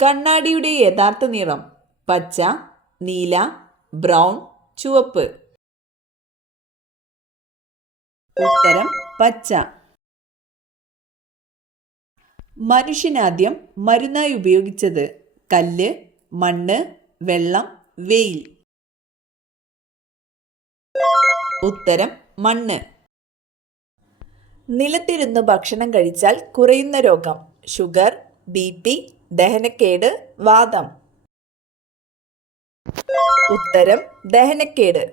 കണ്ണാടിയുടെ യഥാർത്ഥ നിറം പച്ച, നീല, ബ്രൗൺ, ചുവപ്പ്. ഉത്തരം പച്ച. മനുഷ്യനാദ്യം മരുന്നായി ഉപയോഗിച്ചത് കല്ല്, മണ്ണ്, വെള്ളം, വെയിൽ. ഉത്തരം മണ്ണ്. നിലത്തിരുന്ന് ഭക്ഷണം കഴിച്ചാൽ കുറയുന്ന രോഗം ഷുഗർ, BP, ദഹനക്കേട്, വാതം. ഉത്തരം ദഹനക്കേട്.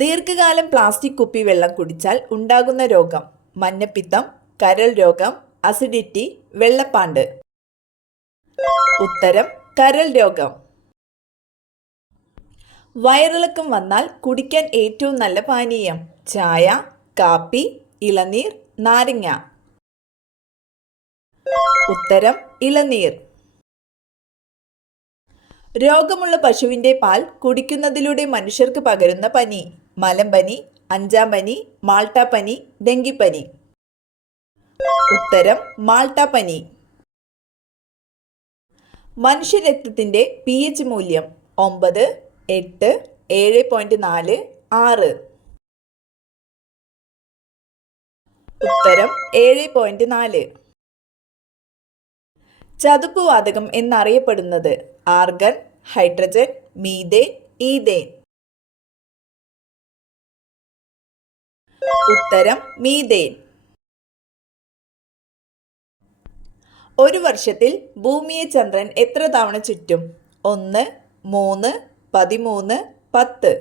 ദീർഘകാലം പ്ലാസ്റ്റിക് കുപ്പി വെള്ളം കുടിച്ചാൽ ഉണ്ടാകുന്ന രോഗം മഞ്ഞപ്പിത്തം, കരൾ രോഗം, അസിഡിറ്റി, വെള്ളപ്പാണ്ട്. ഉത്തരം കരൾ രോഗം. വയറിളക്കം വന്നാൽ കുടിക്കാൻ ഏറ്റവും നല്ല പാനീയം ചായ, കാപ്പി, ഇളനീർ, നാരങ്ങ. ഉത്തരം ഇളനീർ. രോഗമുള്ള പശുവിന്റെ പാൽ കുടിക്കുന്നതിലൂടെ മനുഷ്യർക്ക് പകരുന്ന പനി മലമ്പനി, അഞ്ചാം പനി, മാൾട്ടാപ്പനി, ഡെങ്കിപ്പനി. ഉത്തരം മാൾട്ടാപ്പനി. മനുഷ്യരക്തത്തിന്റെ pH മൂല്യം 9, 8, 7.4, 6. ഉത്തരം 7.4. ചതുപ്പുവാതകം എന്നറിയപ്പെടുന്നത് ആർഗൺ, ഹൈഡ്രജൻ, മീഥേൻ, ഈഥേൻ. ഉത്തരം മീഥേൻ. ഒരു വർഷത്തിൽ ഭൂമിയെ ചന്ദ്രൻ എത്ര തവണ ചുറ്റും 1, 3, 13, 10.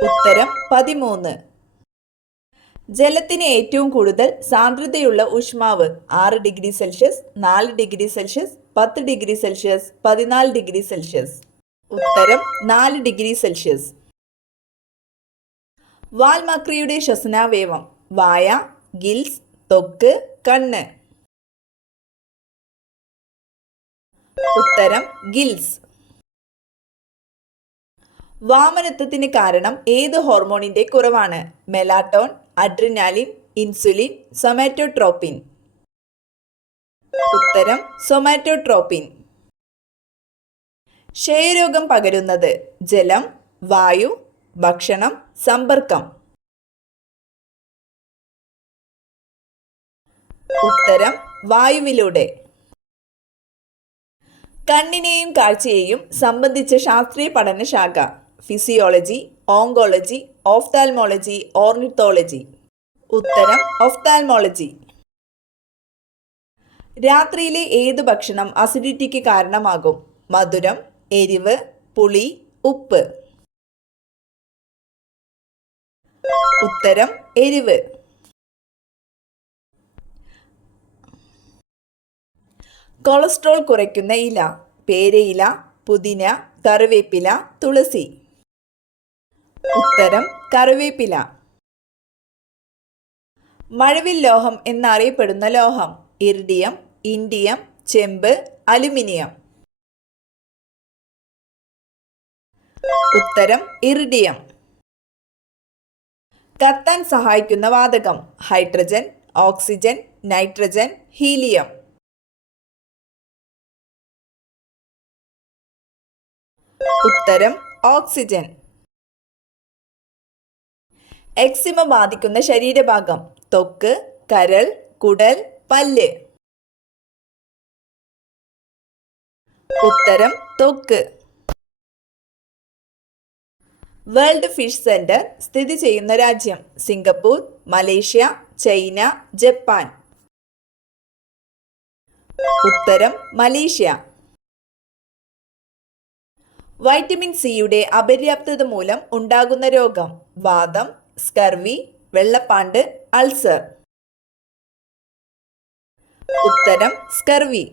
ഉത്തരം 13. ജലത്തിന് ഏറ്റവും കൂടുതൽ സാന്ദ്രതയുള്ള ഊഷ്മാവ് 6 degree Celsius, 4 degree Celsius, 10 degree Celsius, 14 degree Celsius. ഉത്തരം 4 ഡിഗ്രി സെൽഷ്യസ്. വാൽമാക്രിയുടെ ശ്വസനാവയവം വായ, ഗിൽസ്, ത്വക്ക്, കണ്ണ്. ഉത്തരം ഗിൽസ്. വാമനത്വത്തിന് കാരണം ഏത് ഹോർമോണിന്റെ കുറവാണ് മെലാറ്റോൺ, അഡ്രിനാലിൻ, ഇൻസുലിൻ, സൊമാറ്റോട്രോപ്പിൻ. ഉത്തരം സൊമാറ്റോട്രോപ്പിൻ. ക്ഷയരോഗം പകരുന്നത് ജലം, വായു, ഭക്ഷണം, സമ്പർക്കം. ഉത്തരം വായുവിലൂടെ. കണ്ണിനെയും കാഴ്ചയെയും സംബന്ധിച്ച ശാസ്ത്രീയ പഠനശാഖ ഫിസിയോളജി, ഓങ്കോളജി, ഓഫ്താൽമോളജി, ഓർണിത്തോളജി. ഉത്തരം ഓഫ്താൽമോളജി. രാത്രിയിലെ ഏത് ഭക്ഷണം അസിഡിറ്റിക്ക് കാരണമാകും മധുരം, എരിവ്, പുളി, ഉപ്പ്. ഉത്തരം എരിവ്. കൊളസ്ട്രോൾ കുറയ്ക്കുന്ന ഇല പേരയില, പുതിന, കറിവേപ്പില, തുളസി. ഉത്തരം കറിവേപ്പില. മഴവിൽ ലോഹം എന്നറിയപ്പെടുന്ന ലോഹം ഇറിഡിയം, ഇൻഡിയം, ചെമ്പ്, അലുമിനിയം. ഉത്തരം ഇറിഡിയം. കത്താൻ സഹായിക്കുന്ന വാതകം ഹൈഡ്രജൻ, ഓക്സിജൻ, നൈട്രജൻ, ഹീലിയം. ഉത്തരം ഓക്സിജൻ. എക്സിമ ബാധിക്കുന്ന ശരീരഭാഗം ത്വക്ക്, കരൾ, കുടൽ, പല്ല്. ഉത്തരം ത്വക്ക്. വേൾഡ് ഫിഷ് സെന്റർ സ്ഥിതി ചെയ്യുന്ന രാജ്യം സിംഗപ്പൂർ, മലേഷ്യ, ചൈന, ജപ്പാൻ. ഉത്തരം മലേഷ്യ. വൈറ്റമിൻ സിയുടെ അപര്യാപ്തത മൂലം ഉണ്ടാകുന്ന രോഗം വാതം, സ്കർവി, വെള്ളപ്പാണ്ട്, അൾസർ. ഉത്തരം സ്കർവി.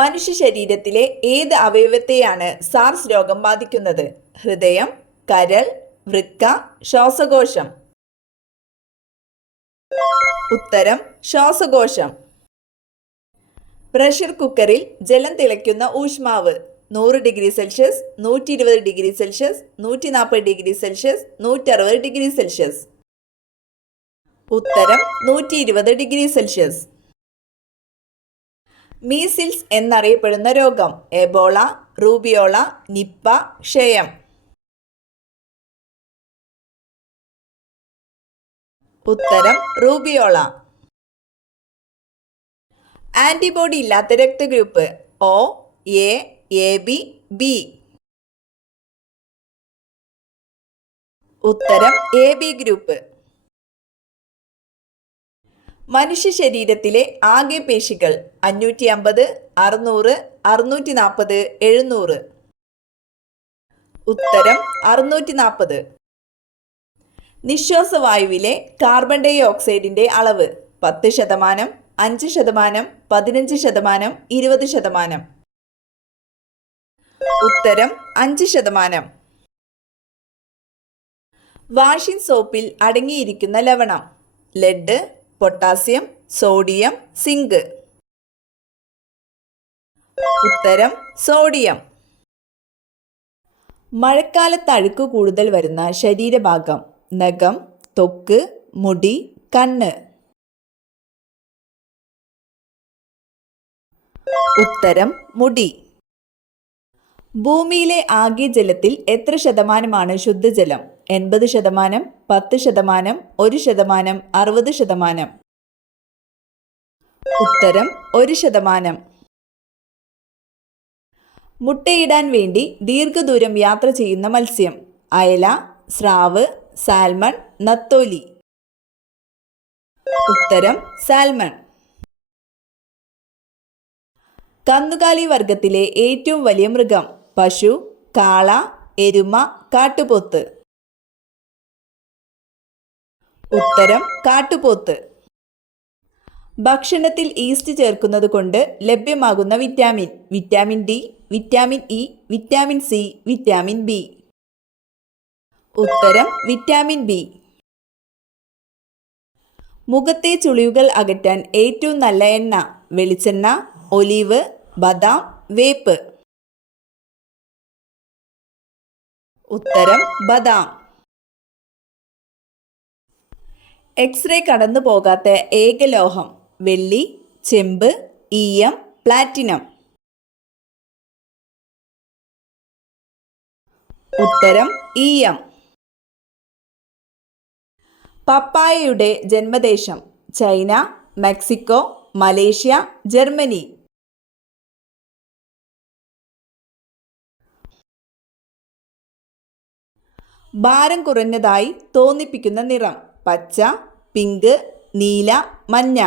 മനുഷ്യ ശരീരത്തിലെ ഏത് അവയവത്തെയാണ് സാർസ് രോഗം ബാധിക്കുന്നത് ഹൃദയം, കരൾ, വൃക്ക, ശ്വാസകോശം. ഉത്തരം ശ്വാസകോശം. പ്രഷർ കുക്കറിൽ ജലം തിളയ്ക്കുന്ന ഊഷ്മാവ് 100 degree Celsius, 120 degree Celsius, 140 degree Celsius, 160 degree Celsius. ഉത്തരം 120 ഡിഗ്രി സെൽഷ്യസ്. മീസിൽസ് എന്നറിയപ്പെടുന്ന രോഗം എബോള, റൂബിയോള, നിപ്പ, ക്ഷയം. ഉത്തരം റൂബിയോള. ആന്റിബോഡി ഇല്ലാത്ത രക്തഗ്രൂപ്പ് O, A, AB, B. ഉത്തരം AB ഗ്രൂപ്പ്. മനുഷ്യ ശരീരത്തിലെ ആകെ പേശികൾ 550, 600, 640, 700. ഉത്തരം 640. നിശ്വാസവായുവിലെ കാർബൺ ഡൈ ഓക്സൈഡിന്റെ അളവ് 10%, 5%, 15%, 20%. ഉത്തരം 5%. വാഷിംഗ് സോപ്പിൽ അടങ്ങിയിരിക്കുന്ന ലവണം ലെഡ്, പൊട്ടാസ്യം, സോഡിയം, സിങ്ക്. ഉത്തരം സോഡിയം. മഴക്കാലത്ത് അഴുക്ക് കൂടുതൽ വരുന്ന ശരീരഭാഗം നഖം, ത്വക്ക്, മുടി, കണ്ണ്. ഉത്തരം മുടി. ഭൂമിയിലെ ആകെ ജലത്തിൽ എത്ര ശതമാനമാണ് ശുദ്ധജലം? 80%, 10%, 1%, 60%. ഉത്തരം 1%. മുട്ടയിടാൻ വേണ്ടി ദീർഘദൂരം യാത്ര ചെയ്യുന്ന മത്സ്യം അയല, സ്രാവ്, സാൽമൺ, നത്തോലി. ഉത്തരം സാൽമൺ. കന്നുകാലി വർഗത്തിലെ ഏറ്റവും വലിയ മൃഗം പശു, കാള, എരുമ, കാട്ടുപോത്ത്. ഉത്തരം കാട്ടുപോത്ത്. ഭക്ഷണത്തിൽ ഈസ്റ്റ് ചേർക്കുന്നത് കൊണ്ട് ലഭ്യമാകുന്ന vitamin vitamin D, vitamin E, vitamin C, vitamin B. ഉത്തരം വിറ്റാമിൻ ബി. മുഖത്തെ ചുളിവുകൾ അകറ്റാൻ ഏറ്റവും നല്ല എണ്ണ വെളിച്ചെണ്ണ, ഒലീവ്, ബദാം, വേപ്പ്. ഉത്തരം ബദാം. എക്സ്റേ കടന്നു പോകാത്ത ഏക ലോഹം വെള്ളി, ചെമ്പ്, ഈയം, പ്ലാറ്റിനം. ഉത്തരം ഈയം. പപ്പായയുടെ ജന്മദേശം ചൈന, മെക്സിക്കോ, മലേഷ്യ, ജർമ്മനി. ഭാരം കുറഞ്ഞതായി തോന്നിപ്പിക്കുന്ന നിറം പച്ച, പിങ്ക്, നീല, മഞ്ഞ.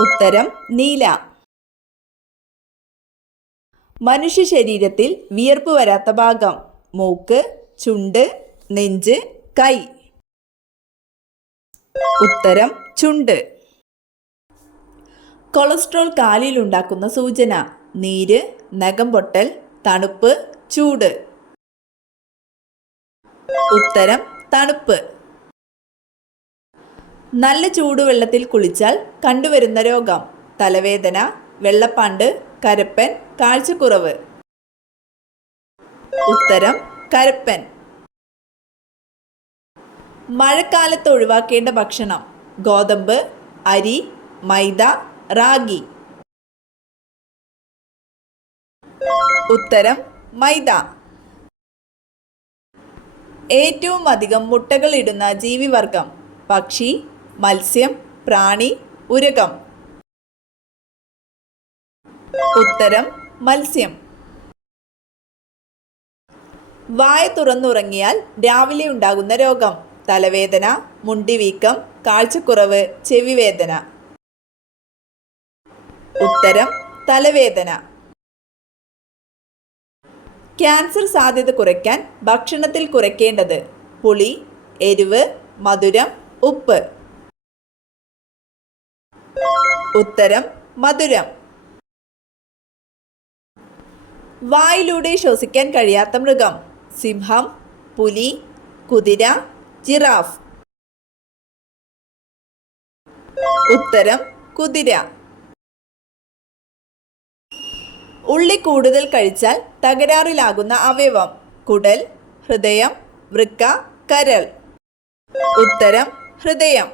ഉത്തരം നീല. മനുഷ്യ ശരീരത്തിൽ വിയർപ്പ് വരാത്ത ഭാഗം മൂക്ക്, ചുണ്ട്, നെഞ്ച്, കൈ. ഉത്തരം ചുണ്ട്. കൊളസ്ട്രോൾ കാലിൽ ഉണ്ടാക്കുന്ന സൂചന നീര്, നഖം പൊട്ടൽ, തണുപ്പ്, ചൂട്. ഉത്തരം തണുപ്പ്. നല്ല ചൂടുവെള്ളത്തിൽ കുളിച്ചാൽ കണ്ടുവരുന്ന രോഗം തലവേദന, വെള്ളപ്പാണ്ട്, കരപ്പൻ, കാഴ്ചക്കുറവ്. ഉത്തരം കരപ്പൻ. മഴക്കാലത്ത് ഒഴിവാക്കേണ്ട ഭക്ഷണം ഗോതമ്പ്, അരി, മൈദ, റാഗി. ഉത്തരം മൈദ. ഏറ്റവും അധികം മുട്ടകൾ ഇടുന്ന ജീവിവർഗം പക്ഷി, മത്സ്യം, പ്രാണി, ഉരകം. ഉത്തരം മത്സ്യം. വായ തുറന്നുറങ്ങിയാൽ രാവിലെ ഉണ്ടാകുന്ന രോഗം തലവേദന, മുണ്ടിവീക്കം, കാഴ്ചക്കുറവ്, ചെവിവേദന. ഉത്തരം തലവേദന. ക്യാൻസർ സാധ്യത കുറയ്ക്കാൻ ഭക്ഷണത്തിൽ കുറയ്ക്കേണ്ടത് പുളി, എരിവ്, മധുരം, ഉപ്പ്. ഉത്തരം മധുരം. വായിലൂടെ ശ്വസിക്കാൻ കഴിയാത്ത മൃഗം സിംഹം, പുലി, കുതിര, ജിറാഫ്. ഉത്തരം കുതിര. ഉള്ളി കൂടുതൽ കഴിച്ചാൽ തകരാറിലാകുന്ന അവയവം കുടൽ, ഹൃദയം, വൃക്ക, കരൾ. ഉത്തരം ഹൃദയം.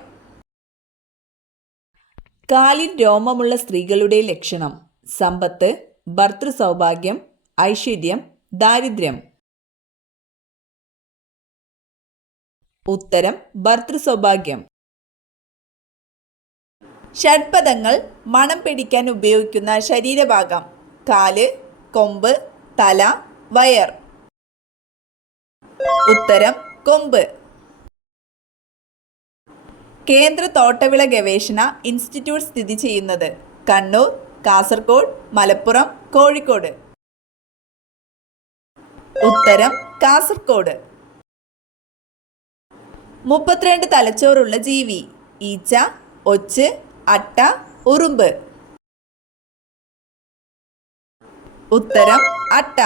കാലിൽ രോമമുള്ള സ്ത്രീകളുടെ ലക്ഷണം: സമ്പത്ത്, ഭർതൃ സൗഭാഗ്യം, ഐശ്വര്യം, ദാരിദ്ര്യം. ഉത്തരം ഭർതൃ സൗഭാഗ്യം. ഷഡ്പദങ്ങൾ മണം പിടിക്കാൻ ഉപയോഗിക്കുന്ന ശരീരഭാഗം: കാല്, കൊമ്പ്, തല, വയർ. ഉത്തരം കൊമ്പ്. കേന്ദ്ര തോട്ടവിള ഗവേഷണ ഇൻസ്റ്റിറ്റ്യൂട്ട് സ്ഥിതി ചെയ്യുന്നത്: കണ്ണൂർ, കാസർഗോഡ്, മലപ്പുറം, കോഴിക്കോട്. ഉത്തരം കാസർഗോഡ്. 32 തലച്ചോറുള്ള ജീവി: ഈച്ച, ഒച്ച്, അട്ട, ഉറുമ്പ്. ഉത്തരം അട്ട.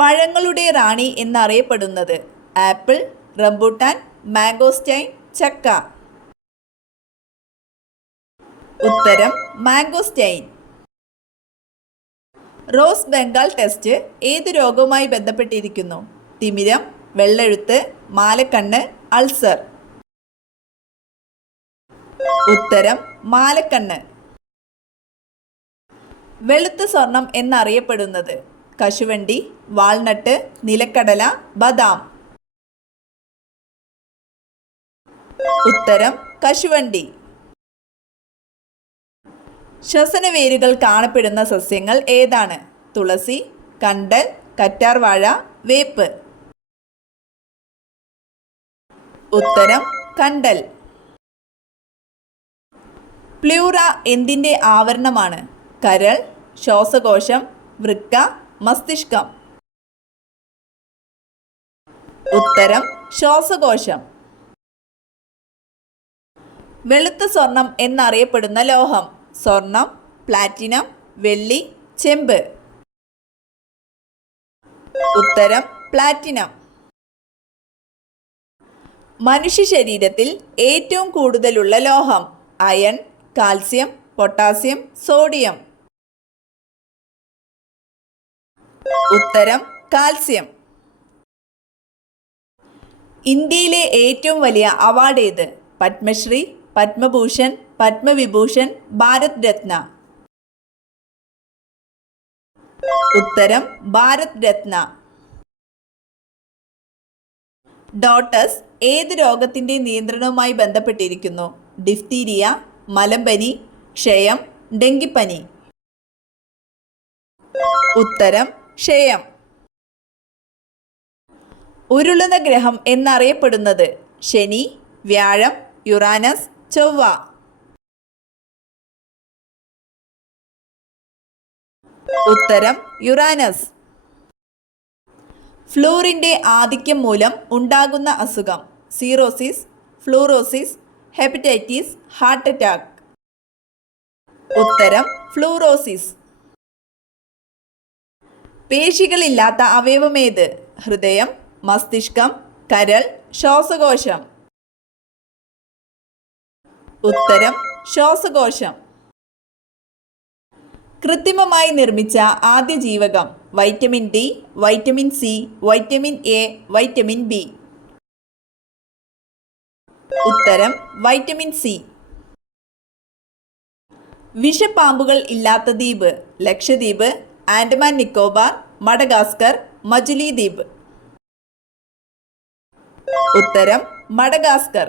പഴങ്ങളുടെ റാണി എന്നറിയപ്പെടുന്നത്: ആപ്പിൾ, റംബൂട്ടാൻ, മാംഗോസ്റ്റൈൻ, ചക്ക. ഉത്തരം മാംഗോസ്റ്റൈൻ. റോസ് ബംഗാൾ ടെസ്റ്റ് ഏത് രോഗവുമായി ബന്ധപ്പെട്ടിരിക്കുന്നു? തിമിരം, വെള്ളെഴുത്ത്, മാലക്കണ്ണ്, അൾസർ. ഉത്തരം മാലക്കണ്ണ്. വെളുത്ത സ്വർണം എന്നറിയപ്പെടുന്നത്: കശുവണ്ടി, വാൾനട്ട്, നിലക്കടല, ബദാം. ഉത്തരം കശുവണ്ടി. ശ്വസനവേരുകൾ കാണപ്പെടുന്ന സസ്യങ്ങൾ ഏതാണ്? തുളസി, കണ്ടൽ, കറ്റാർവാഴ, വേപ്പ്. ഉത്തരം കണ്ടൽ. പ്ലൂറ എന്തിൻ്റെ ആവരണമാണ്? കരൾ, ശ്വാസകോശം, വൃക്ക, മസ്തിഷ്കം. ഉത്തരം ശ്വാസകോശം. വെളുത്ത സ്വർണം എന്നറിയപ്പെടുന്ന ലോഹം: സ്വർണം, പ്ലാറ്റിനം, വെള്ളി, ചെമ്പ്. ഉത്തരം പ്ലാറ്റിനം. മനുഷ്യ ശരീരത്തിൽ ഏറ്റവും കൂടുതലുള്ള ലോഹം: അയൺ, കാൽസ്യം, പൊട്ടാസ്യം, സോഡിയം. ഉത്തരം കാൽസ്യം. ഇന്ത്യയിലെ ഏറ്റവും വലിയ അവാർഡ് ഏത്? പത്മശ്രീ, പത്മഭൂഷൺ, പത്മവിഭൂഷൺ, ഭാരത് രത്ന. ഉത്തരം ഭാരത് രത്ന. ഡോട്ടസ് ഏത് രോഗത്തിൻ്റെ നിയന്ത്രണവുമായി ബന്ധപ്പെട്ടിരിക്കുന്നു? ഡിഫ്തീരിയ, മലമ്പനി, ക്ഷയം, ഡെങ്കിപ്പനി. ഉത്തരം ക്ഷയം. ഉരുളുന്ന ഗ്രഹം എന്നറിയപ്പെടുന്നത്: ശനി, വ്യാഴം, യുറാനസ്, ചൊവ്വ. ഉത്തരം യുറാനസ്. ഫ്ലൂറിൻ്റെ ആധിക്യം മൂലം ഉണ്ടാകുന്ന അസുഖം: cirrhosis, fluorosis, hepatitis, heart attack. ഉത്തരം ഫ്ലൂറോസിസ്. പേശികളില്ലാത്ത അവയവമേത്? ഹൃദയം, മസ്തിഷ്കം, കരൾ, ശ്വാസകോശം. ഉത്തരം ശ്വാസകോശം. കൃത്രിമമായി നിർമ്മിച്ച ആദ്യ ജീവകം: vitamin D, vitamin C, vitamin A, vitamin B. ഉത്തരം വൈറ്റമിൻ സി. വിഷപ്പാമ്പുകൾ ഇല്ലാത്ത ദ്വീപ്: ലക്ഷദ്വീപ്, ആൻഡമാൻ നിക്കോബാർ, മഡഗാസ്കർ, മജുലി ദ്വീപ്. ഉത്തരം മഡഗാസ്കർ.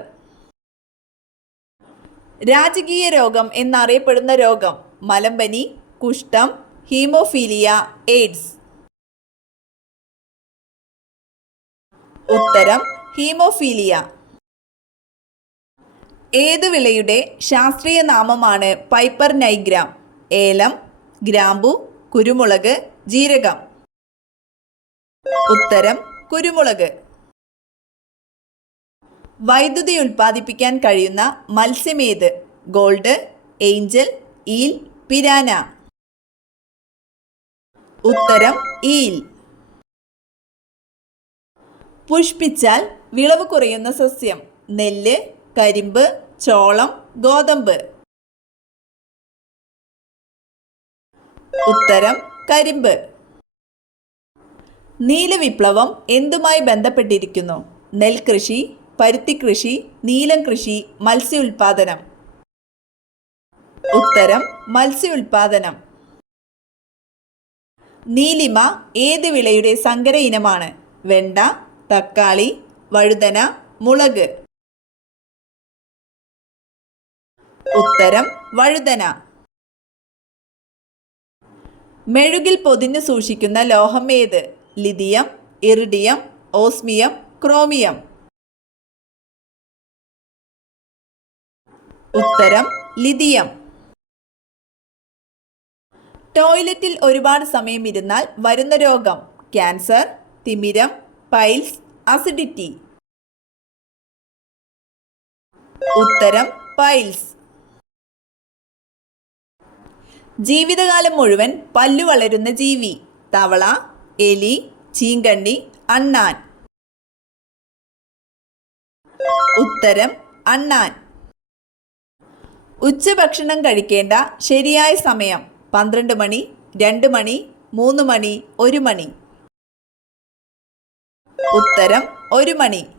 രാജകീയ രോഗം എന്നറിയപ്പെടുന്ന രോഗം: മലമ്പനി, കുഷ്ഠം, ഹീമോഫീലിയ, എയ്ഡ്സ്. ഉത്തരം ഹീമോഫീലിയ. ഏത് വിളയുടെ ശാസ്ത്രീയ നാമമാണ് പൈപ്പർ നൈഗ്രാം? ഏലം, ഗ്രാമ്പു, കുരുമുളക്, ജീരകം. ഉത്തരം കുരുമുളക്. വൈദ്യുതി ഉൽപ്പാദിപ്പിക്കാൻ കഴിയുന്ന മത്സ്യമേത്? Gold, angel, eel, piranha. ഉത്തരം ഈൽ. പുഷ്പിച്ചാൽ വിളവ് കുറയുന്ന സസ്യം: നെല്ല്, കരിമ്പ്, ചോളം, ഗോതമ്പ്. ഉത്തരം കരിമ്പ്. നീലവിപ്ലവം എന്തുമായി ബന്ധപ്പെട്ടിരിക്കുന്നു? നെൽകൃഷി, പരുത്തിക്കൃഷി, നീലം കൃഷി, മത്സ്യ ഉൽപാദനം. ഉത്തരം മത്സ്യ ഉൽപാദനം. നീലിമ ഏത് വിളയുടെ സങ്കര ഇനമാണ്? വെണ്ട, തക്കാളി, വഴുതന, മുളക്. ഉത്തരം വഴുതന. മെഴുകിൽ പൊതിഞ്ഞു സൂക്ഷിക്കുന്ന ലോഹം ഏത്? Lithium, iridium, osmium, chromium. ഉത്തരം ലിഥിയം. ടോയ്ലറ്റിൽ ഒരുപാട് സമയം ഇരുന്നാൽ വരുന്ന രോഗം? ക്യാൻസർ, തിമിരം, പൈൽസ്, അസിഡിറ്റി. ഉത്തരം പൈൽസ്. ജീവിതകാലം മുഴുവൻ പല്ലു വളരുന്ന ജീവി? തവള, എലി, ചീങ്കണ്ണി, അണ്ണാൻ. ഉത്തരം അണ്ണാൻ. ഉച്ചഭക്ഷണം കഴിക്കേണ്ട ശരിയായ സമയം? 12 മണി, 2 മണി, 3 മണി, 1 മണി. ഉത്തരം 1 മണി.